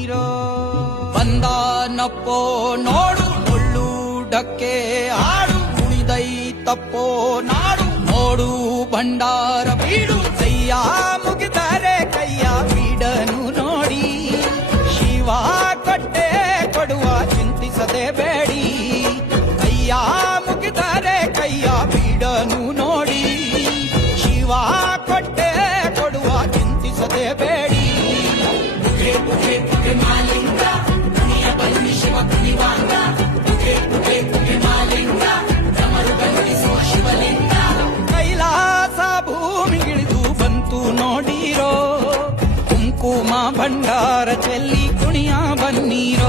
ಬನ್ನೀರೋ ಬಂದಾನಪ್ಪೋ ನೋಡು ಮುಳ್ಳು ಡಕ್ಕೆ ಆಡು ಕುಣಿದೈತಪ್ಪೋ ನಾಡು ನೋಡು ಭಂಡಾರ ಬೀಡು ಕೈಯ ಮುಗಿದರೆ ಕೈಯ ಬೀಡನು ನೋಡಿ ಶಿವ ಕೊಟ್ಟೆ ಕೊಡುವ ಚಿಂತಿಸದೆ ಬೇಡಿ ಕೈಯ ಮುಗಿದರೆ ಕೈಯ ಬೀಡನು ನೋಡಿ ಶಿವ ಕೊಟ್ಟೆ ಕೊಡುವ ಚಿಂತಿಸದೆ ಬೇಡಿ ಬುಗೆ ಬುಗೆ ಬುಗೆ ಮಾಲಿಂಗ ದುನಿಯ ಬನ್ನಿ ಶಿವ ಕುಣಿವಾಂಗ ಬುಗೆ ಬುಗೆ ಬುಗೆ ಮಾಲಿಂಗ ಡಮರು ಬೆಳಗಿಸುವ ಶಿವಲಿಂಗ ಕೈಲಾಸ ಭೂಮಿಗಿಳಿದು ಬಂತು ನೋಡಿರೋ ಕುಂಕುಮ ಭಂಡಾರ ಚೆಲ್ಲಿ ಕುಣಿಯ ಬನ್ನಿರೋ